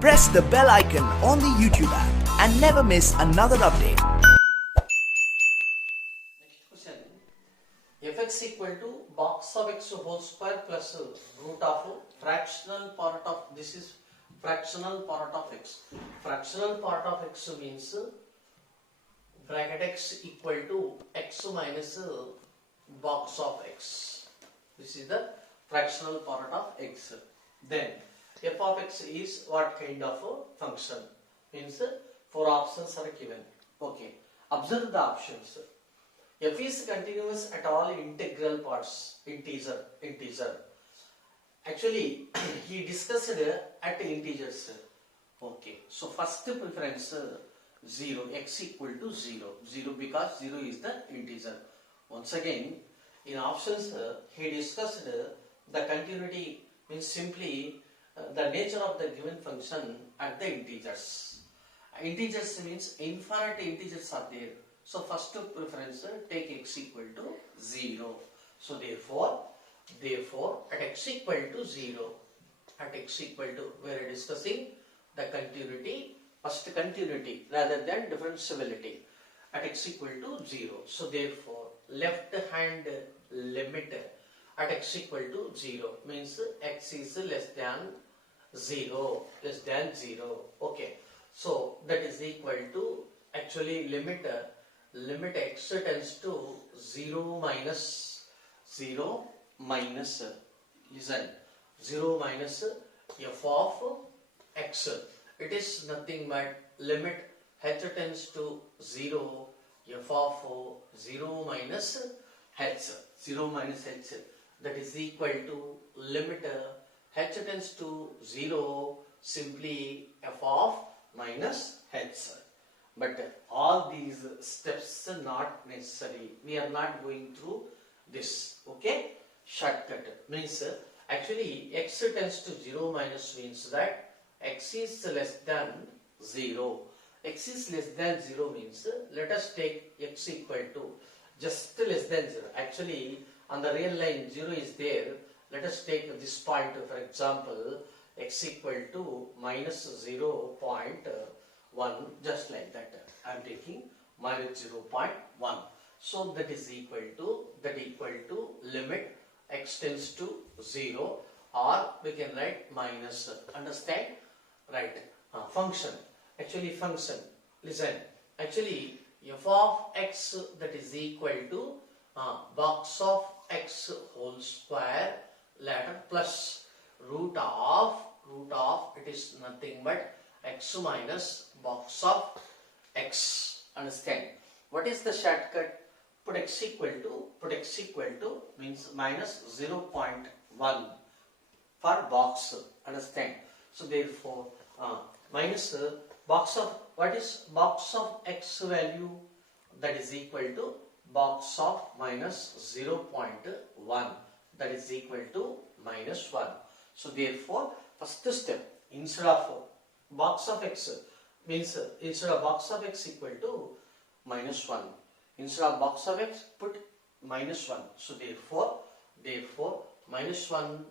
Press the bell icon on the YouTube app and never miss another update. Next question. Fx equal to box of x whole square plus root of fractional part of, this is fractional part of x. Fractional part of x means bracket x equal to x minus box of x. This is the fractional part of x. Then f of x is what kind of a function? Means 4 options are given. Okay. Observe the options. F is continuous at all integral parts, integer. Actually, he discussed at integers. Okay. So first preference 0, x equal to 0. 0 because 0 is the integer. Once again, in options, he discussed the continuity means simply the nature of the given function at the integers. Integers means infinite integers are there. So first preference take x equal to 0. So therefore at x equal to 0, at x equal to, we are discussing the continuity, first continuity rather than differentiability, at x equal to 0. So therefore left hand limit at x equal to 0 means x is less than 0, okay. So that is equal to, actually limit x tends to 0 minus listen, 0 minus f of x. It is nothing but limit h tends to 0, f of 0 minus h, that is equal to limit h tends to 0, simply f of minus h. But all these steps are not necessary. We are not going through this. Okay? Shortcut means actually x tends to 0 minus means that x is less than 0. X is less than 0 means let us take x equal to just less than 0. Actually on the real line 0 is there. Let us take this point, for example, x equal to minus 0.1, just like that. I am taking minus 0.1. So that is equal to limit x tends to 0, or we can write minus. Understand? Right. Function. Actually function. Listen. Actually f of x, that is equal to box of x whole square later plus root of it is nothing but x minus box of x. Understand? What is the shortcut? Put x equal to means minus 0.1 for box. Understand? So therefore minus box of, what is box of x value? That is equal to box of minus 0.1, that is equal to minus 1. So therefore first step, instead of box of x means instead of box of x equal to minus 1, instead of box of x put minus 1. So therefore minus 1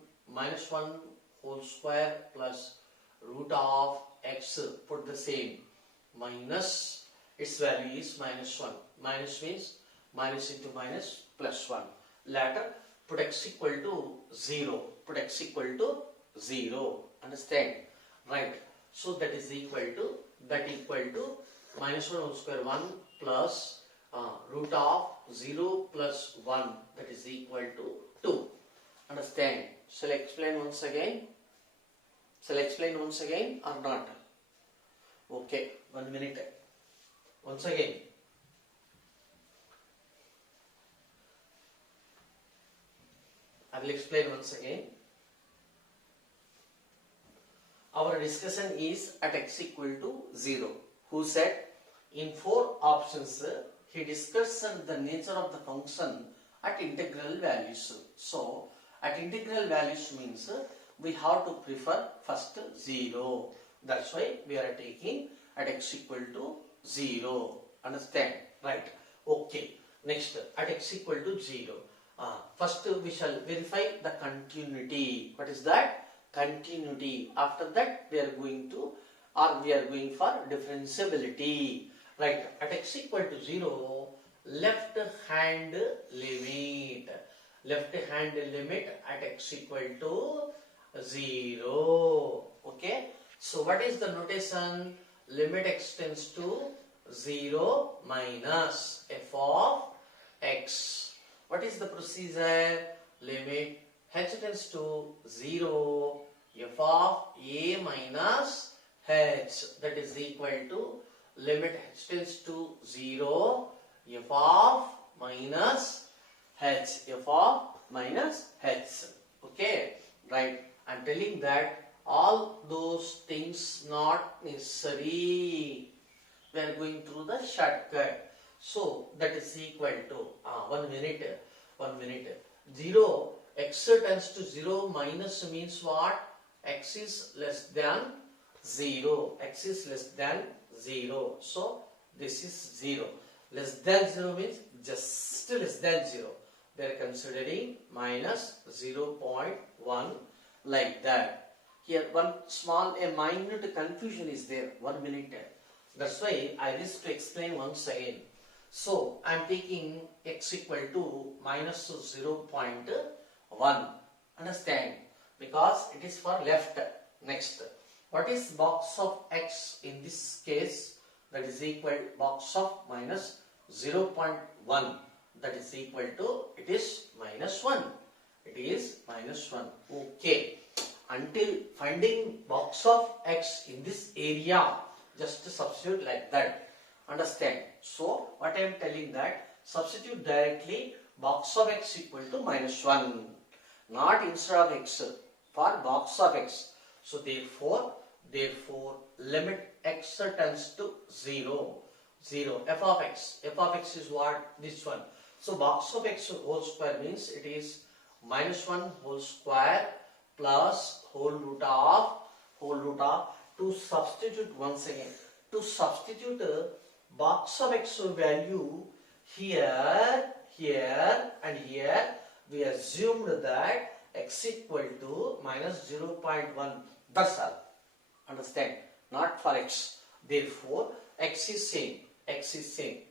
whole square plus root of x, put the same, minus, its value is minus 1. Minus means minus into minus plus 1. Later put x equal to 0. Understand? Right. So that is equal to minus 1 whole square 1 plus root of 0 plus 1, that is equal to 2. Understand? Shall I explain once again or not? Okay, 1 minute. Once again. I will explain once again. Our discussion is at x equal to 0. Who said? In 4 options, he discussed the nature of the function at integral values. So, at integral values means we have to prefer first 0. That's why we are taking at x equal to 0. Understand? Right. Okay. Next, at x equal to 0. First we shall verify the continuity. What is that? continuity. After that we are going to for differentiability. Right, at x equal to 0, left hand limit at x equal to 0. Okay, so what is the notation? Limit x tends to 0 minus f of x. What is the procedure? Limit h tends to 0, f of a minus h, that is equal to limit h tends to 0, f of minus h. Okay, right. I am telling that all those things not necessary. We are going through the shortcut. So that is equal to 1 minute. 0, x tends to 0 minus means what? X is less than 0. So this is 0. Less than 0 means just less than 0. They are considering minus 0.1 like that. Here one small minute confusion is there. 1 minute. That's why I wish to explain once again. So I am taking x equal to minus 0.1. Understand? Because it is for left. Next, what is box of x in this case? That is equal to box of minus 0.1. That is equal to, it is minus 1. Okay. Until finding box of x in this area, just substitute like that. Understand? So what I am telling that, substitute directly box of x equal to minus 1. Not instead of x, for box of x. So therefore limit x tends to 0. F of x is what? This one. So box of x whole square means it is minus 1 whole square plus whole root of, to substitute once again. To substitute box of x value here and here, we assumed that x equal to minus 0.1. That's all. Understand? Not for x. Therefore, x is same.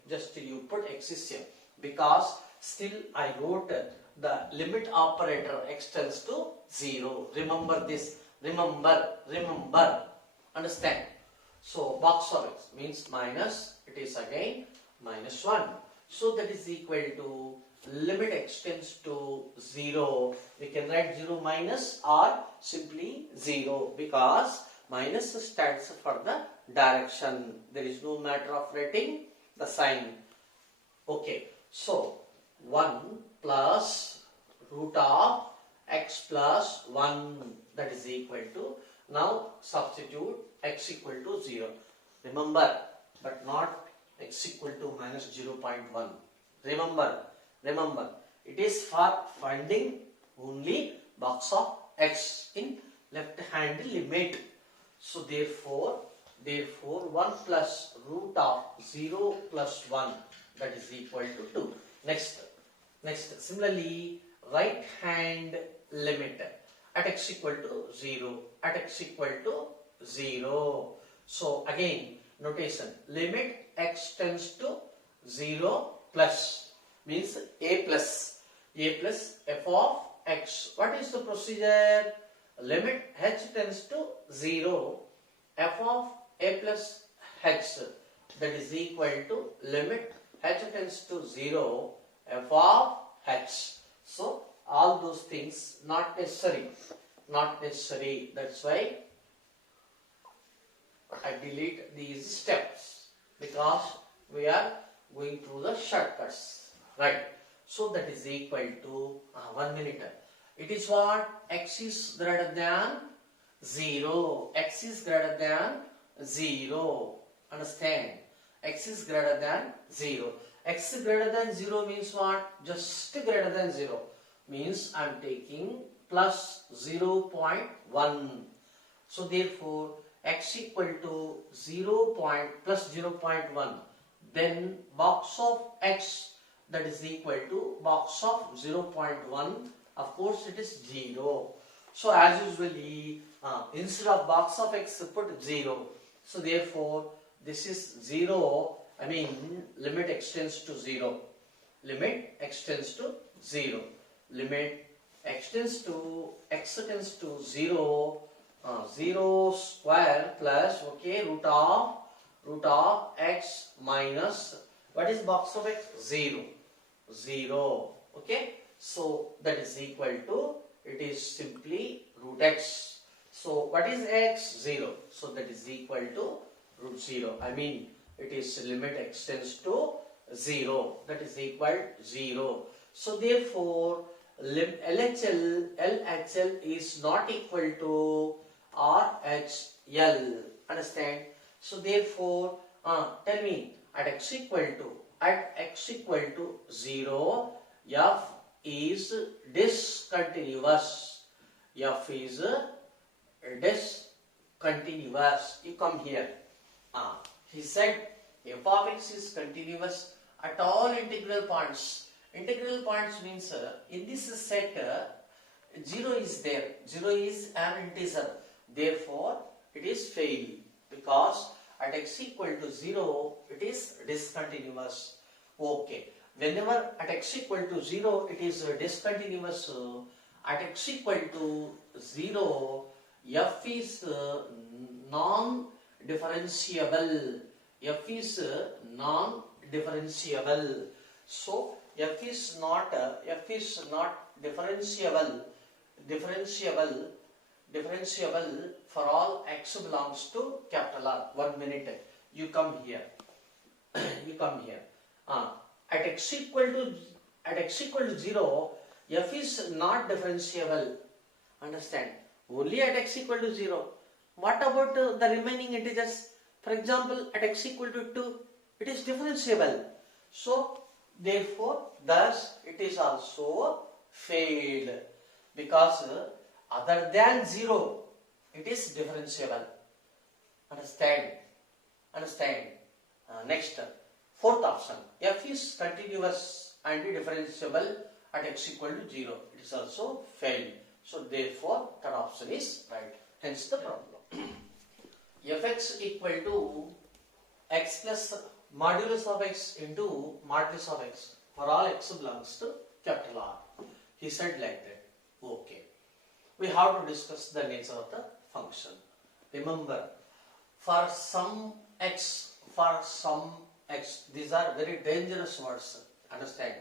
Just you put x is same. Because still I wrote the limit operator x tends to 0. Remember this. Remember. Understand? So box of x means minus. It is again minus 1. So that is equal to limit x tends to 0. We can write 0 minus or simply 0 because minus stands for the direction. There is no matter of writing the sign. Okay. So 1 plus root of x plus 1, that is equal to, now substitute x equal to 0. Remember, but not x equal to minus 0.1. Remember, it is for finding only box of x in left hand limit. So therefore 1 plus root of 0 plus 1, that is equal to 2. Next, similarly, right hand limit at x equal to 0. So again, notation, limit x tends to 0 plus means a plus f of x. What is the procedure? Limit h tends to 0, f of a plus h, that is equal to limit h tends to 0, f of h. So all those things not necessary. That's why I delete these steps because we are going through the shortcuts. Right. So that is equal to 1 minute. It is what? X is greater than 0. X is greater than 0. Understand? X is greater than 0. X greater than 0 means what? Just greater than 0. Means I am taking plus 0.1. So therefore x equal to 0. Plus 0.1. Then box of x, that is equal to box of 0.1. Of course it is 0. So as usually, instead of box of x, put 0. So therefore, this is 0. I mean, limit extends to 0. Limit extends to 0. Limit extends to x tends to 0. 0 square plus, okay, root of x minus, what is box of x? 0. 0. Okay. So that is equal to, it is simply root x. So what is x? 0. So that is equal to root 0. I mean, it is limit extends to 0. That is equal 0. So therefore, LHL is not equal to RHL. Understand? So therefore, tell me, at x equal to 0, f is discontinuous. F is discontinuous. You come here. He said f of x is continuous at all integral points. Integral points means in this set 0 is there. 0 is an integer. Therefore, it is fail because at x equal to 0, it is discontinuous. Okay. Whenever at x equal to 0, it is discontinuous. At x equal to 0, f is non-differentiable. F is non-differentiable. So f is not differentiable for all x belongs to capital R. 1 minute. You come here. You come here. At x equal to 0, f is not differentiable. Understand? Only at x equal to 0. What about the remaining integers? For example, at x equal to 2, it is differentiable. So therefore, thus it is also failed because other than 0, it is differentiable. Understand? Understand? Next, fourth option. F is continuous and differentiable at x equal to 0. It is also failed. So therefore, third option is right. Hence the problem. Fx equal to x plus modulus of x into modulus of x for all x belongs to capital R. He said like that. Okay. We have to discuss the nature of the function. Remember, for some x, these are very dangerous words. Understand?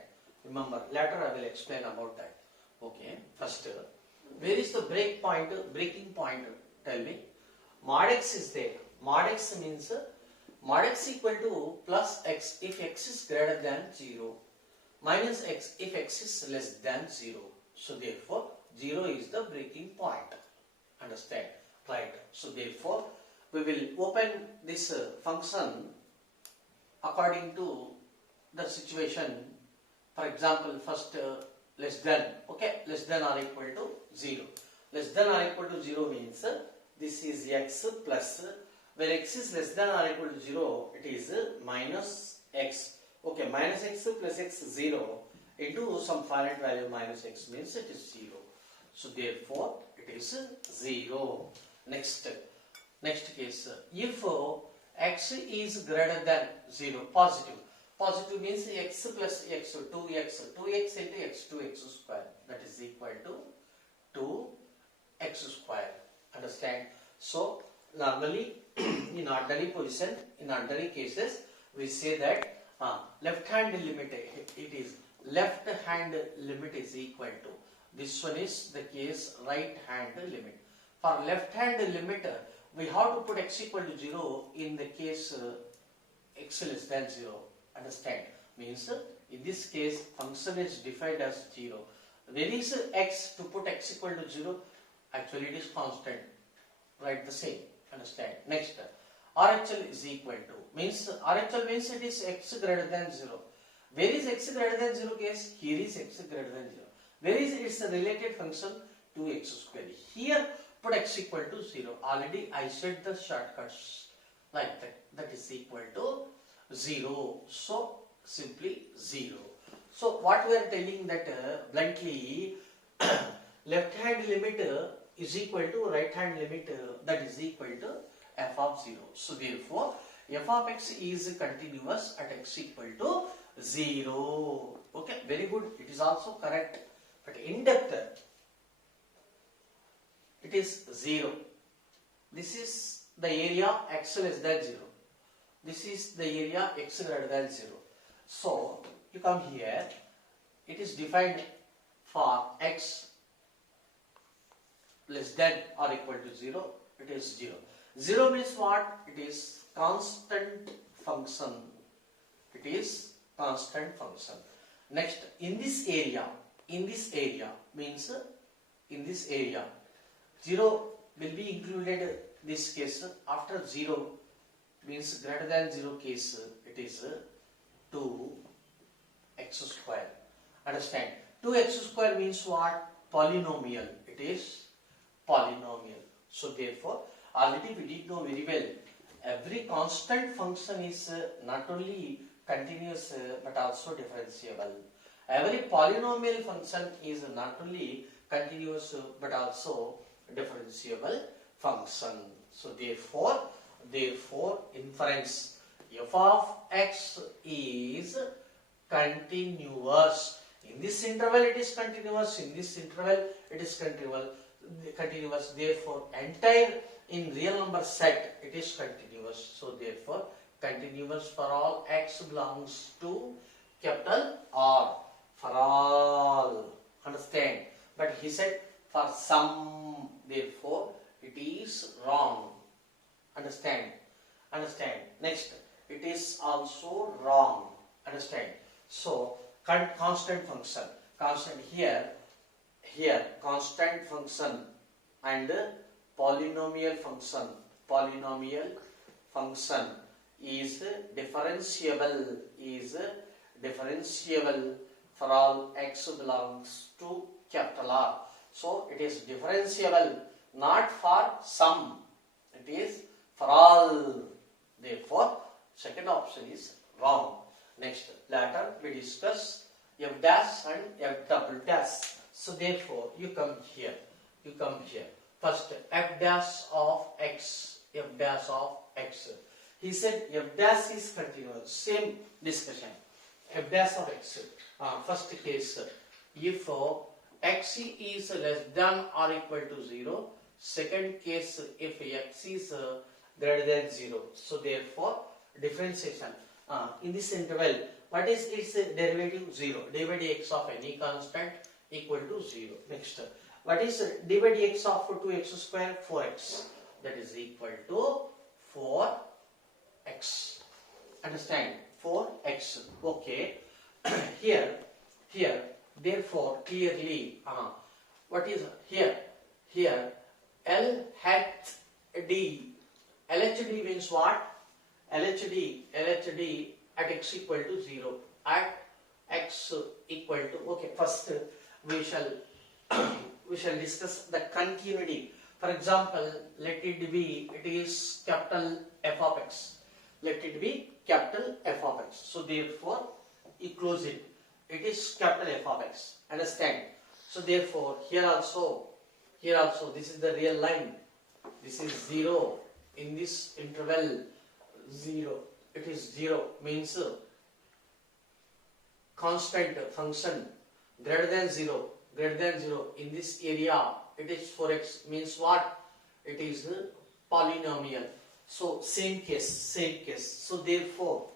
Remember, later I will explain about that. Okay. First, where is the breaking point? Tell me. Mod x is there. Mod x means mod x equal to plus x if x is greater than 0, minus x if x is less than 0. So therefore, 0 is the breaking point. Understand? Right. So therefore, we will open this function according to the situation. For example, first less than, okay, less than or equal to 0. Less than or equal to 0 means this is x plus, when x is less than or equal to 0, it is minus x. Okay, minus x plus x 0 into some finite value minus x means it is 0. So therefore, it is 0. Next case, if x is greater than 0, positive. Positive means x plus x, 2x into x, 2x square. That is equal to 2x square. Understand? So, normally, in ordinary position, in ordinary cases, we say that left hand limit, it is left hand limit is equal to. This one is the case right hand limit. For left hand limit, we have to put x equal to 0 in the case x less than 0. Understand? Means in this case function is defined as 0. Where is x to put x equal to 0? Actually it is constant. Write the same. Understand? Next, RHL is equal to. Means RHL means it is x greater than 0. Where is x greater than 0 case? Here is x greater than 0. Where is its related function? 2x square. Here put x equal to 0. Already I said the shortcuts like that. That is equal to 0. So simply 0. So what we are telling that bluntly left hand limit is equal to right hand limit that is equal to f of 0. So therefore f of x is continuous at x equal to 0. Okay, very good. It is also correct. But inductor, it is 0. This is the area x less than 0. This is the area x greater than 0. So you come here. It is defined for x less than or equal to 0. It is 0. 0 means what? It is constant function. It is constant function. Next, in this area means in this area 0 will be included. This case after 0 means greater than 0 case, it is 2x square. Understand? 2x square means what? Polynomial. It is polynomial. So therefore already we did know very well, every constant function is not only continuous but also differentiable. Every polynomial function is not only continuous but also differentiable function. So therefore inference f of x is continuous. In this interval it is continuous, in this interval it is continuous. Therefore entire in real number set it is continuous. So therefore continuous for all x belongs to capital R. For all. Understand? But he said for some, therefore it is wrong. Understand? Next, it is also wrong. Understand? So constant function, constant here constant function and polynomial function is differentiable for all x belongs to capital R. So it is differentiable not for some, it is for all. Therefore second option is wrong. Next, later we discuss f dash and f double dash. So therefore you come here. First f dash of x. He said f dash is continuous. Same discussion. F dash of x. First case, if x is less than or equal to 0. Second case, if x is greater than 0. So therefore differentiation. In this interval, what is its derivative? 0. dy dx of any constant equal to 0. Next, what is dy dx of 2x square? 4x. That is equal to 4x. Understand? 4x. Okay. Here, therefore clearly, what is here? LHD. LHD means what? LHD at x equal to 0. At x equal to, okay, first we shall discuss the continuity. For example, let it be, it is capital F of x. Let it be capital F of x. So therefore, you close it. It is capital F of x. Understand? So therefore, here also, this is the real line. This is 0. In this interval, 0. It is 0 means constant function greater than 0. In this area, it is 4x means what? It is polynomial. So same case. So therefore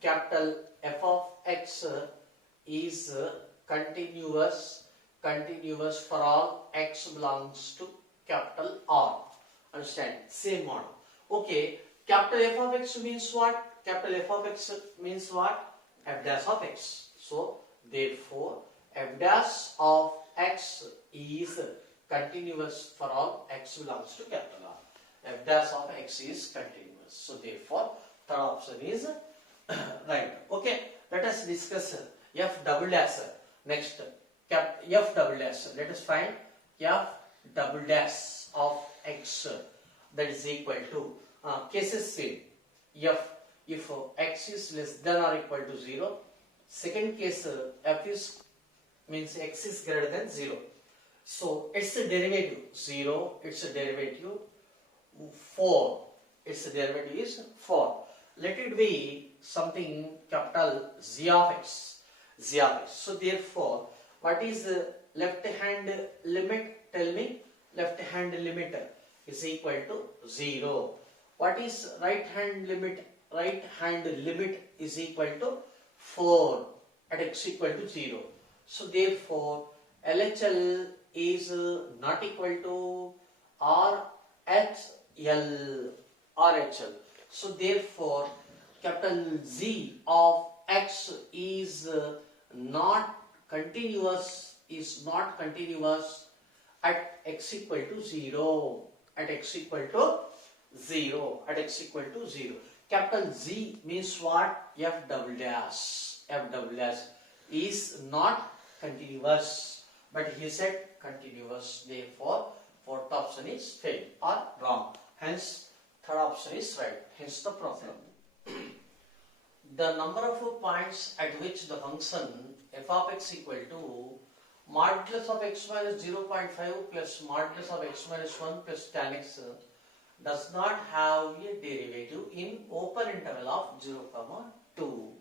capital F of x is continuous for all x belongs to capital R. Understand? Same model. Okay. Capital F of x means what? Capital F of x means what? F dash of x. So therefore f dash of x is continuous for all x belongs to capital R. F dash of x is continuous. So therefore third option is right. Okay. Let us discuss f double dash. Next, f double dash. Let us find f double dash of x, that is equal to cases same. If x is less than or equal to 0. Second case, f is means x is greater than 0. So its derivative 0, its derivative 4, its derivative is 4. Let it be something capital Z of x, Z of x. So therefore, what is the left hand limit? Tell me, left hand limit is equal to 0. What is right hand limit? Right hand limit is equal to 4 at x equal to 0. So therefore, LHL is not equal to RHL. So therefore, capital Z of x is not continuous at x equal to 0. At x equal to 0. At x equal to 0. Capital Z means what? F double dash. F double dash is not continuous, but he said continuous. Therefore, fourth option is failed or wrong. Hence, third option is right. Hence the problem. The number of points at which the function f of x equal to modulus of x minus 0.5 plus modulus of x minus 1 plus tan x does not have a derivative in open interval of 0, 2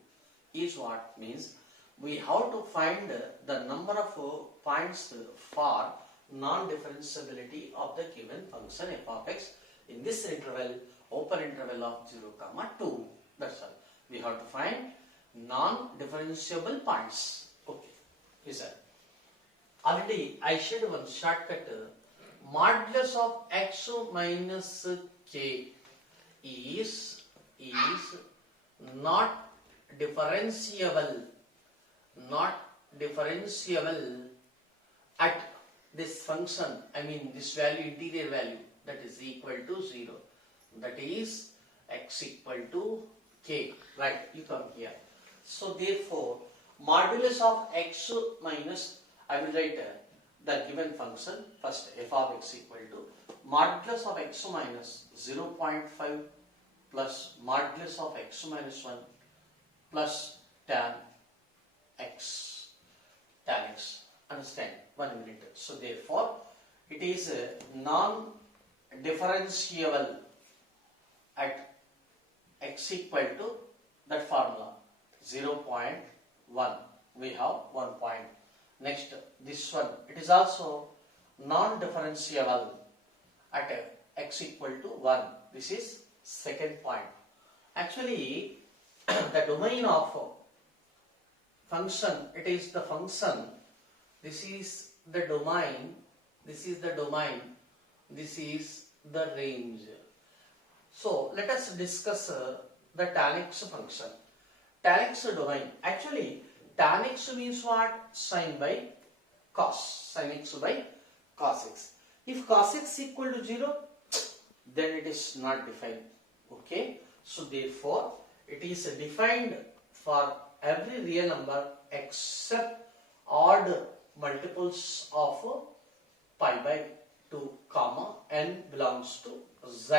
is what means we have to find the number of points for non-differentiability of the given function f of x in this interval, open interval of 0, 2. That's all. We have to find non-differentiable points. Okay, is that? Already I said one shortcut. Modulus of x minus k is not differentiable at this function, I mean this value, interior value, that is equal to 0. That is x equal to k. Right, you come here. So therefore, modulus of x minus, I will write the given function, first f of x equal to modulus of x minus 0.5 plus modulus of x minus 1 plus tan x. Understand? 1 minute. So therefore, it is non-differentiable at x equal to that formula 0.1. We have 1 point. Next, this one, it is also non-differentiable at x equal to 1. This is second point. Actually, the domain of function, it is the function, this is the domain, this is the domain, this is the range. So, let us discuss the tan x function. Tan x domain, actually, tan x means what? Sin by cos. Sin x by cos x. If cos x equal to 0, then it is not defined. Okay. So therefore, it is defined for every real number except odd multiples of pi by 2, comma n belongs to z.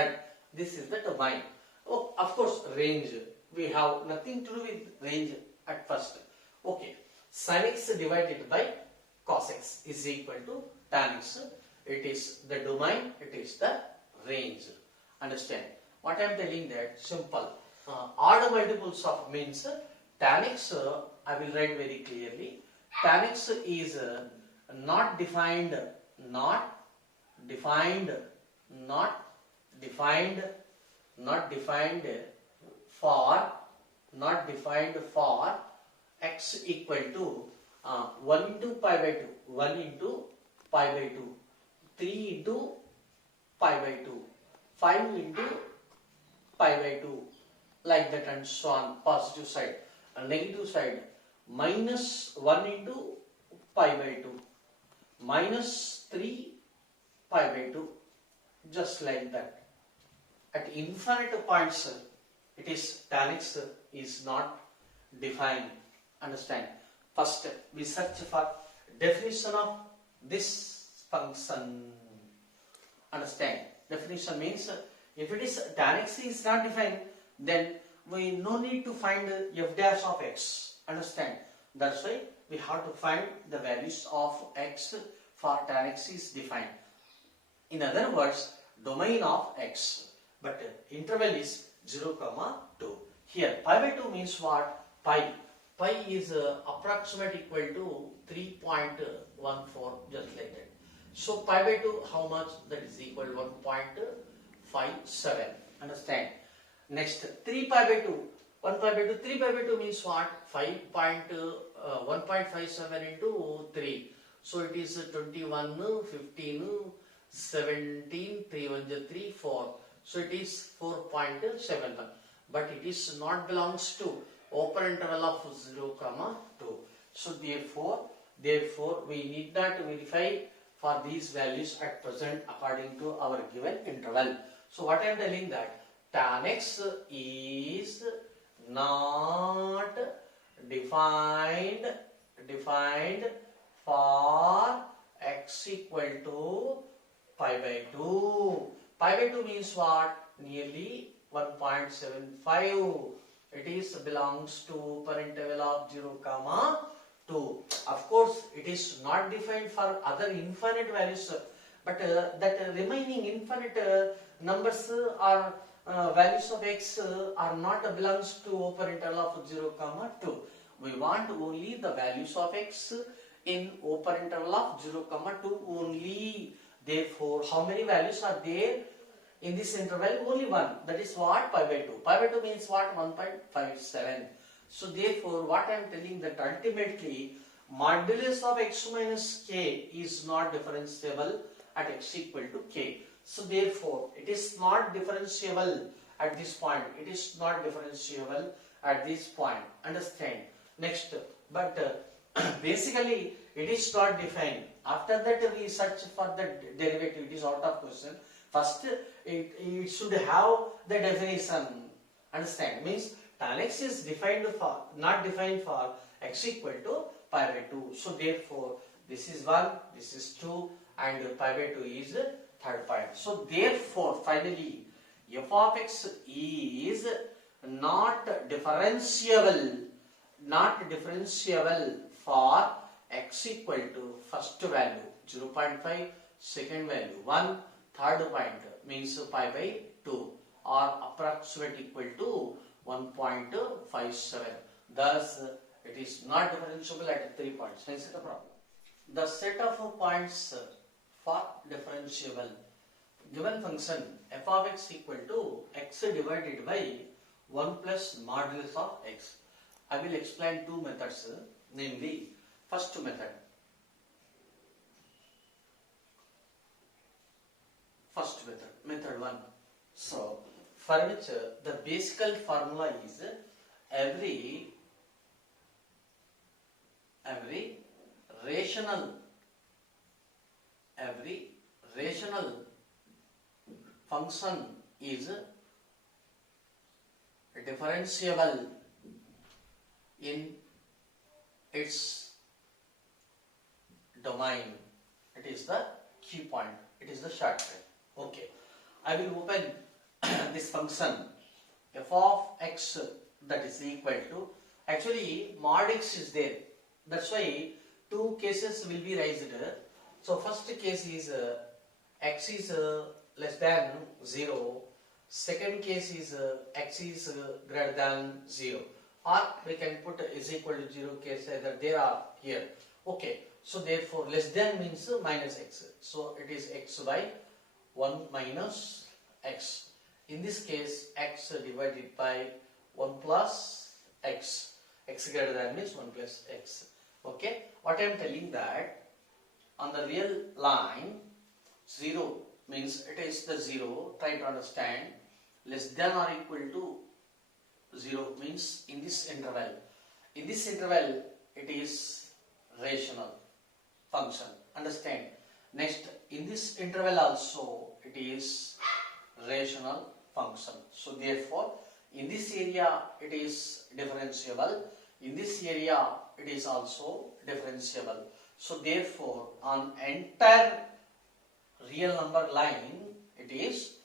This is the domain. Oh, of course, range. We have nothing to do with range at first. Okay, sin x divided by cos x is equal to tan x. It is the domain, it is the range. Understand? What I am telling that simple. Odd multiples of means tan x, I will write very clearly. Tan x is not defined for x equal to 1 into pi by 2, 1 into pi by 2, 3 into pi by 2, 5 into pi by 2, like that and so on. Positive side, negative side, minus 1 into pi by 2, minus 3 pi by 2, just like that. At infinite points, it is tan x is not defined. Understand? First, we search for definition of this function. Understand? Definition means if it is tan x is not defined, then we no need to find f dash of x. Understand? That's why we have to find the values of x for tan x is defined. In other words, domain of x, but interval is 0, 2. Here pi by 2 means what? Pi is approximate equal to 3.14, just like that. So pi by 2 how much? That is equal to 1.57. Understand? Next 3 pi by 2, 1 pi by 2, 3 pi by 2 means what? 1.57 into 3. So it is 21, 15, 17, 3 1 3, 4. So it is 4.71. But it is not belongs to open interval of 0, 2. So therefore we need not to verify for these values at present according to our given interval. So what I am telling that tan x is not defined for x equal to pi by 2. Pi by 2 means what? Nearly 1.75. It is belongs to per interval of 0, 2. Of course, it is not defined for other infinite values, but that remaining infinite numbers are values of x are not belongs to per interval of 0, 2. We want only the values of x in open interval of 0, 2 only. Therefore, how many values are there in this interval? Only one. That is what? Pi by 2. Pi by 2 means what? 1.57. So therefore, what I am telling that ultimately modulus of x minus k is not differentiable at x equal to k. So therefore, it is not differentiable at this point. It is not differentiable at this point. Understand? Next, but basically it is not defined. After that we search for the derivative. It is out of question. First it should have the definition. Understand? Means tan x is defined for, not defined for x equal to pi by 2. So therefore this is 1, this is 2, and pi by 2 is third point. So therefore finally f of x is not differentiable for x equal to first value 0.5, second value 1, third point means pi by 2 or approximate equal to 1.57. Thus it is not differentiable at 3 points. Hence the problem. The set of points for differentiable given function f of x equal to x divided by 1 plus modulus of x. I will explain two methods, namely first method. Method 1. So for which the basic formula is every rational function is differentiable in its domain. It is the key point. It is the shortcut. Okay. I will open this function f of x that is equal to, actually mod x is there. That's why two cases will be raised. So first case is x is less than 0. Second case is x is greater than 0. Or we can put is equal to 0 case either there or here. Okay. So therefore less than means minus x. So it is x by 1 minus x. In this case x divided by 1 plus x. X greater than means 1 plus x. Okay. What I am telling that on the real line 0 means it is the 0. Try to understand. Less than or equal to 0 means in this interval. In this interval it is rational function. Understand? Next, in this interval also it is rational function. So therefore in this area it is differentiable. In this area it is also differentiable. So therefore on entire real number line it is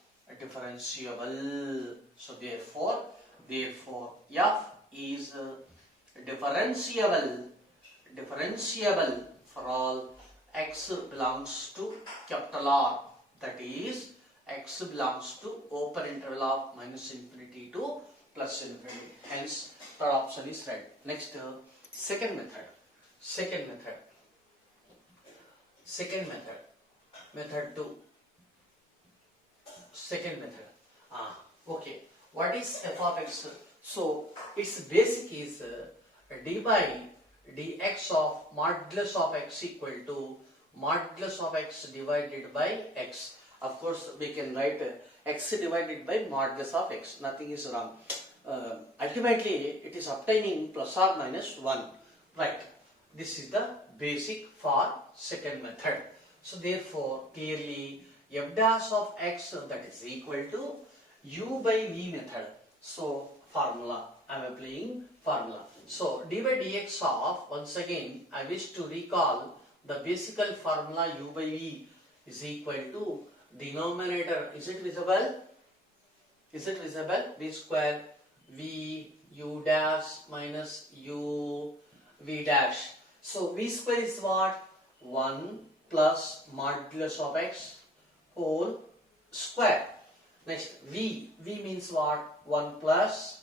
differentiable. So therefore f is differentiable for all x belongs to capital R, that is x belongs to open interval of minus infinity to plus infinity. Hence third option is right. Next, second method. Method 2. Second method. Okay. What is f of x? So its basic is d by dx of modulus of x equal to modulus of x divided by x. Of course, we can write x divided by modulus of x. Nothing is wrong. Ultimately, it is obtaining plus or minus 1. Right. This is the basic for second method. So therefore, clearly f dash of x, that is equal to u by v method. So formula, I am applying formula. So d by dx of, once again I wish to recall the basic formula u by v is equal to denominator. Is it visible? V square v u dash minus u v dash. So v square is what? 1 plus modulus of x whole square. Next, v means what? 1 plus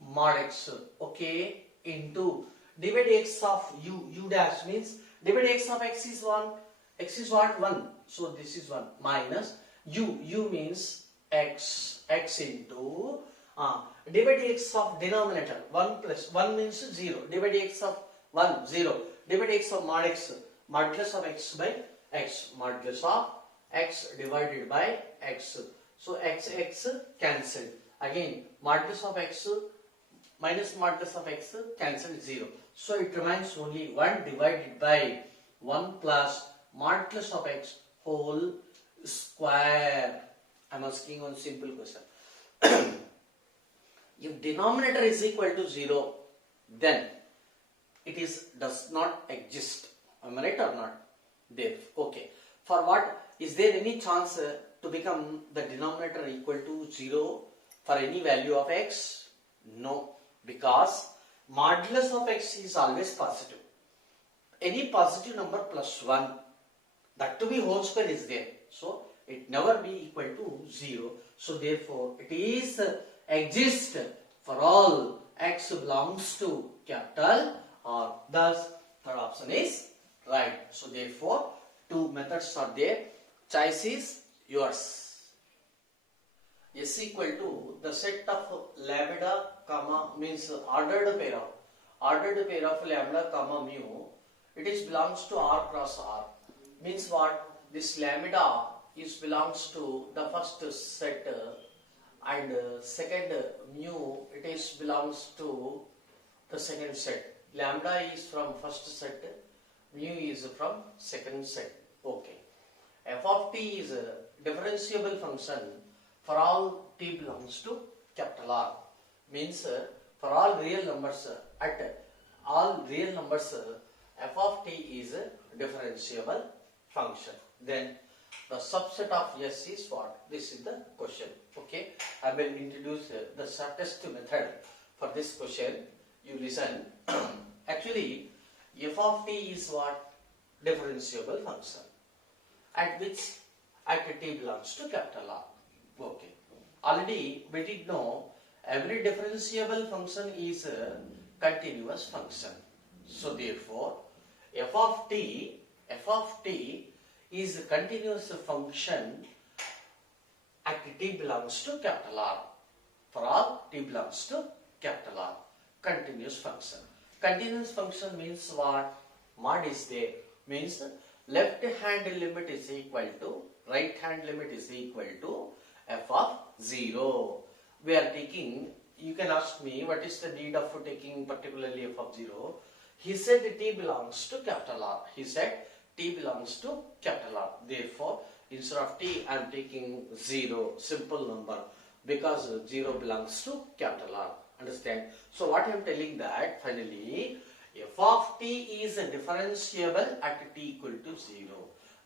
mod x, okay, into d by dx of u dash means d by dx of x is 1. X is what? 1. So this is 1 minus u means x into d by dx of denominator 1 plus 1 means 0. D by dx of 1 0. D by dx of mod x, modulus of x by x, modulus of x divided by x. So x cancelled. Again modulus of x minus modulus of x cancelled 0. So it remains only 1 divided by 1 plus modulus of x whole square. I am asking one simple question. If denominator is equal to 0, then it does not exist. Am I right or not? There. Okay. For what? Is there any chance to become the denominator equal to 0 for any value of x? No. Because modulus of x is always positive. Any positive number plus 1, that to be whole square is there. So it never be equal to 0. So therefore it is exist for all x belongs to capital R. Thus third option is right. So therefore two methods are there. Choice is yours. S equal to the set of lambda comma means ordered pair of lambda comma mu. It is belongs to R cross R. Means what? This lambda is belongs to the first set and second mu it is belongs to the second set. Lambda is from first set, mu is from second set. Okay. F of t is a differentiable function for all t belongs to capital R. Means for all real numbers at all real numbers f of t is a differentiable function. Then the subset of S is what? This is the question. Okay. I will introduce the shortest method for this question. You listen. Actually, f of t is what? Differentiable function. At which at t belongs to capital R. Okay. Already we did know every differentiable function is a continuous function. So therefore, f of t is a continuous function at t belongs to capital R. For all t belongs to capital R. Continuous function. Continuous function means what? Mod is there. Means left hand limit is equal to right hand limit is equal to f of 0. We are taking, you can ask me what is the need of taking particularly f of 0. He said t belongs to capital R. He said t belongs to capital R. Therefore, instead of t I am taking 0, simple number, because 0 belongs to capital R. Understand? So what I am telling that finally f of t is differentiable at t equal to 0.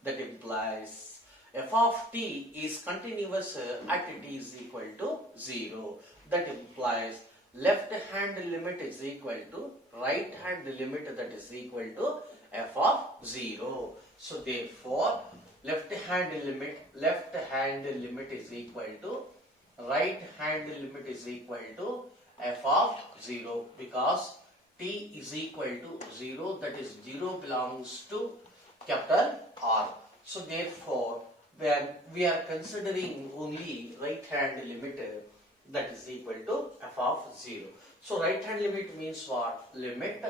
That implies f of t is continuous at t is equal to 0. That implies left hand limit is equal to right hand limit, that is equal to f of 0. So therefore left hand limit is equal to right hand limit is equal to f of 0, because t is equal to 0, that is 0 belongs to capital R. So therefore when we are considering only right hand limit, that is equal to f of 0. So right hand limit means what? Limit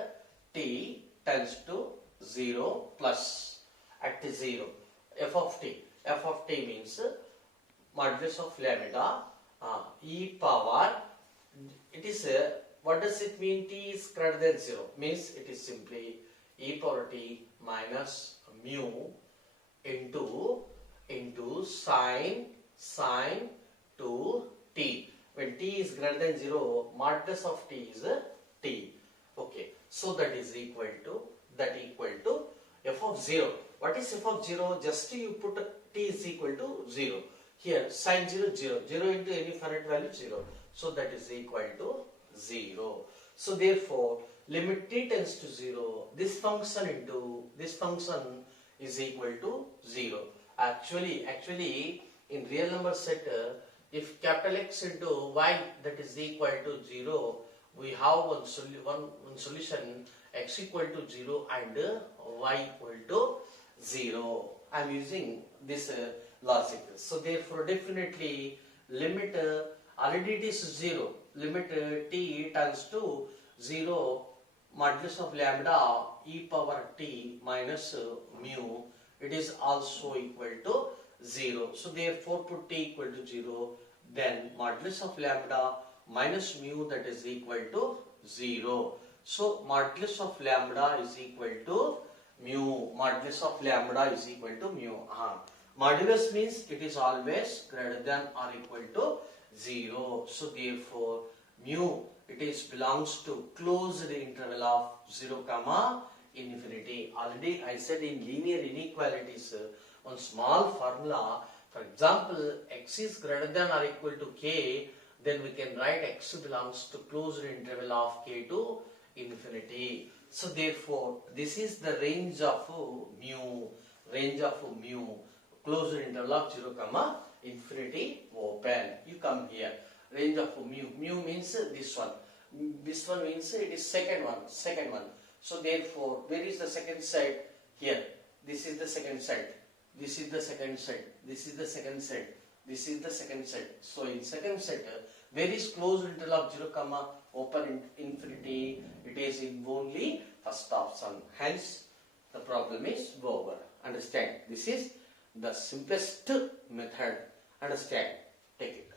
t tends to 0 plus at 0 f of t. F of t means modulus of lambda e power, it is what does it mean? T is greater than 0 means it is simply e power t minus mu into sine to t. When t is greater than 0, modulus of t is t. Okay, so that is equal to f of 0. What is f of 0? Just you put t is equal to 0. Here sine 0, 0. 0 into any finite value 0. So that is equal to 0. So therefore limit t tends to 0. This function is equal to 0. Actually in real number set, if capital X into y, that is equal to 0, we have one solution, x equal to 0 and y equal to 0. I am using this logic. So therefore definitely limit already it is 0. Limit t tends to 0 modulus of lambda e power t minus mu, it is also equal to 0. So therefore put t equal to 0, then modulus of lambda minus mu, that is equal to 0. So modulus of lambda is equal to mu. Modulus of lambda is equal to mu. Modulus means it is always greater than or equal to 0. So therefore mu, it is belongs to closed interval of 0 comma infinity. Already I said in linear inequalities one small formula. For example, x is greater than or equal to k, then we can write x belongs to closed interval of k to infinity. So therefore this is the range of mu, closed interval of 0 comma infinity open. You come here, range of mu means this one means it is second one. So therefore where is the second side? Here, this is the second side, this is the second side, this is the second side, this is the second side. So in second side, where is closed interval of 0 comma open infinity? It is in only first option. Hence the problem is over. Understand? This is the simplest method. Understand? Take it.